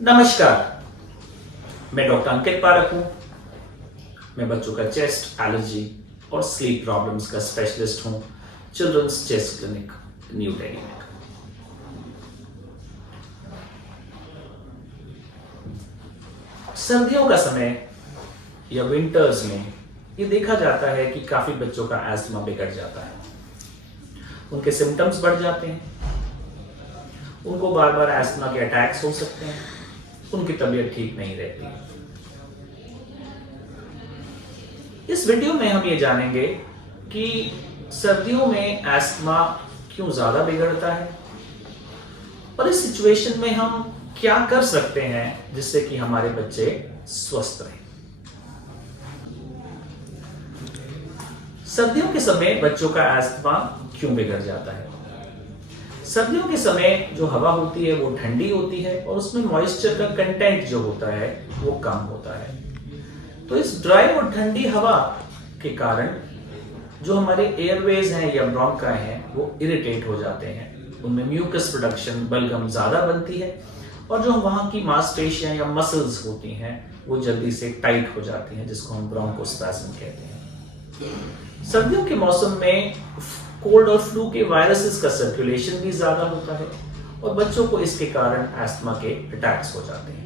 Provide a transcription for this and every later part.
नमस्कार, मैं डॉक्टर अंकित पारक हूं। मैं बच्चों का चेस्ट, एलर्जी और स्लीप प्रॉब्लम्स का स्पेशलिस्ट हूं children's chest clinic, new Delhi में। सर्दियों का समय या विंटर्स में ये देखा जाता है कि काफी बच्चों का एस्थमा बिगड़ जाता है। उनके सिम्टम्स बढ़ जाते हैं, उनको बार बार एस्थमा के अटैक्स हो सकते हैं, उनकी तबीयत ठीक नहीं रहती। इस वीडियो में हम ये जानेंगे कि सर्दियों में एस्थमा क्यों ज्यादा बिगड़ता है और इस सिचुएशन में हम क्या कर सकते हैं जिससे कि हमारे बच्चे स्वस्थ रहें। सर्दियों के समय बच्चों का एस्थमा क्यों बिगड़ जाता है? सर्दियों के समय जो हवा होती है वो ठंडी होती है और उसमें मॉइस्चर का कंटेंट जो होता है वो कम होता है। तो इस ड्राई और ठंडी हवा के कारण जो हमारे एयरवेज हैं या ब्रोंकाई हैं वो इरिटेट हो जाते हैं, उनमें म्यूकस प्रोडक्शन बलगम ज्यादा बनती है और जो वहां की मांसपेशियां या मसल्स होती हैं वो जल्दी से टाइट हो जाती हैं, जिसको हम ब्रोंकोस्पैज्म कहते हैं। सर्दियों के मौसम में कोल्ड और फ्लू के वायरसेस का सर्कुलेशन भी ज्यादा होता है और बच्चों को इसके कारण एस्थमा के अटैक्स हो जाते हैं।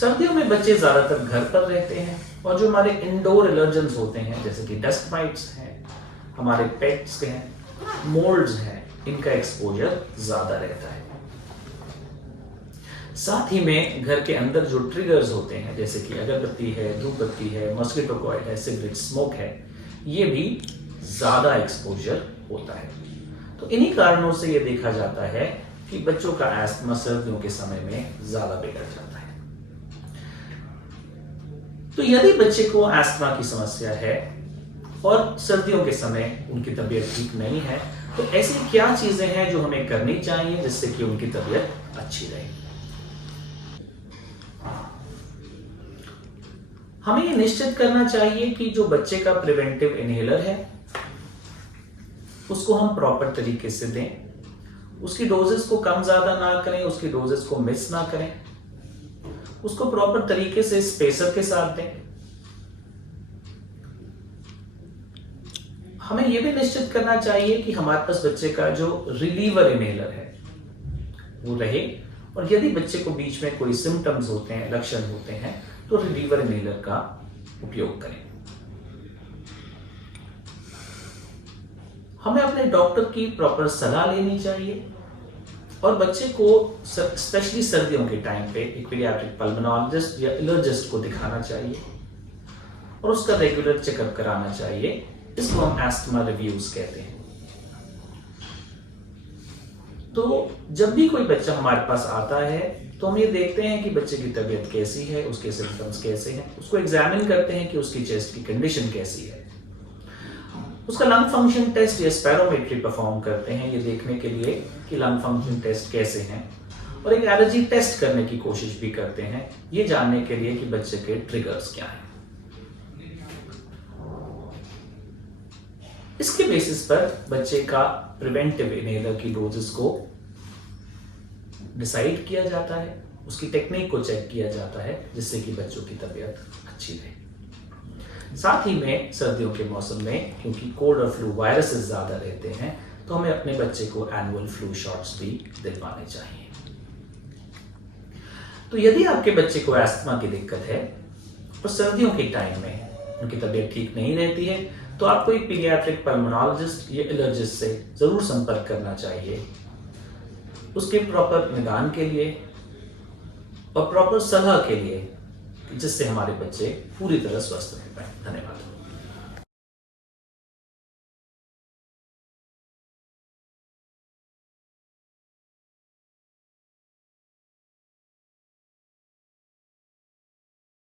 सर्दियों में बच्चे ज्यादातर घर पर रहते हैं और जो हमारे इंडोर एलर्जेंस होते हैं जैसे कि डस्ट माइट्स हैं, हमारे पेट्स के हैं, मोल्ड्स हैं, इनका एक्सपोजर ज्यादा रहता है। साथ ही में घर के अंदर जो ट्रिगर्स होते हैं जैसे कि अगरबत्ती है, धूपबत्ती है, मॉस्किटो कॉइल है, सिगरेट स्मोक है, ये भी ज्यादा एक्सपोजर होता है। तो इन्हीं कारणों से ये देखा जाता है कि बच्चों का एस्थमा सर्दियों के समय में ज्यादा बिगड़ जाता है। तो यदि बच्चे को एस्थमा की समस्या है और सर्दियों के समय उनकी तबीयत ठीक नहीं है तो ऐसी क्या चीजें हैं जो हमें करनी चाहिए जिससे कि उनकी तबीयत अच्छी रहे? हमें ये निश्चित करना चाहिए कि जो बच्चे का प्रिवेंटिव इनहेलर है उसको हम प्रॉपर तरीके से दें, उसकी डोजेस को कम ज्यादा ना करें, उसकी डोजेस को मिस ना करें, उसको प्रॉपर तरीके से स्पेसर के साथ दें। हमें यह भी निश्चित करना चाहिए कि हमारे पास बच्चे का जो रिलीवर इनहेलर है वो रहे और यदि बच्चे को बीच में कोई सिम्टम्स होते हैं, लक्षण होते हैं तो रिलीवर इनहेलर का उपयोग करें। हमें अपने डॉक्टर की प्रॉपर सलाह लेनी चाहिए और बच्चे को स्पेशली सर्दियों के टाइम पे एक पीडियाट्रिक पल्मोनोलॉजिस्ट या एलर्जिस्ट को दिखाना चाहिए और उसका रेगुलर चेकअप कराना चाहिए। इसको हम एस्थमा रिव्यूज कहते हैं। तो जब भी कोई बच्चा हमारे पास आता है तो हम ये देखते हैं कि बच्चे की तबीयत कैसी है, उसके सिम्टम्स कैसे हैं, उसको एग्जामिन करते हैं कि उसकी चेस्ट की कंडीशन कैसी है, उसका लंग फंक्शन टेस्ट या स्पेरोमेट्री परफॉर्म करते हैं ये देखने के लिए कि लंग फंक्शन टेस्ट कैसे हैं और एक एलर्जी टेस्ट करने की कोशिश भी करते हैं ये जानने के लिए कि बच्चे के ट्रिगर्स क्या हैं। इसके बेसिस पर बच्चे का प्रिवेंटिव इनहेलर की डोजेस को डिसाइड किया जाता है, उसकी टेक्निक को चेक किया जाता है जिससे कि बच्चों की तबीयत अच्छी रहे। साथ ही में सर्दियों के मौसम में क्योंकि कोल्ड और फ्लू वायरसेस ज्यादा रहते हैं तो हमें अपने बच्चे को एनुअल फ्लू शॉट्स भी दिलवाने चाहिए। तो यदि आपके बच्चे को एस्थमा की दिक्कत है और सर्दियों के टाइम में उनकी तबीयत ठीक नहीं रहती है तो आपको एक पीडियाट्रिक पल्मोनोलॉजिस्ट या एलर्जिस्ट से जरूर संपर्क करना चाहिए उसके प्रॉपर निदान के लिए और प्रॉपर सलाह के लिए जिससे हमारे बच्चे पूरी तरह स्वस्थ रह पाए। धन्यवाद।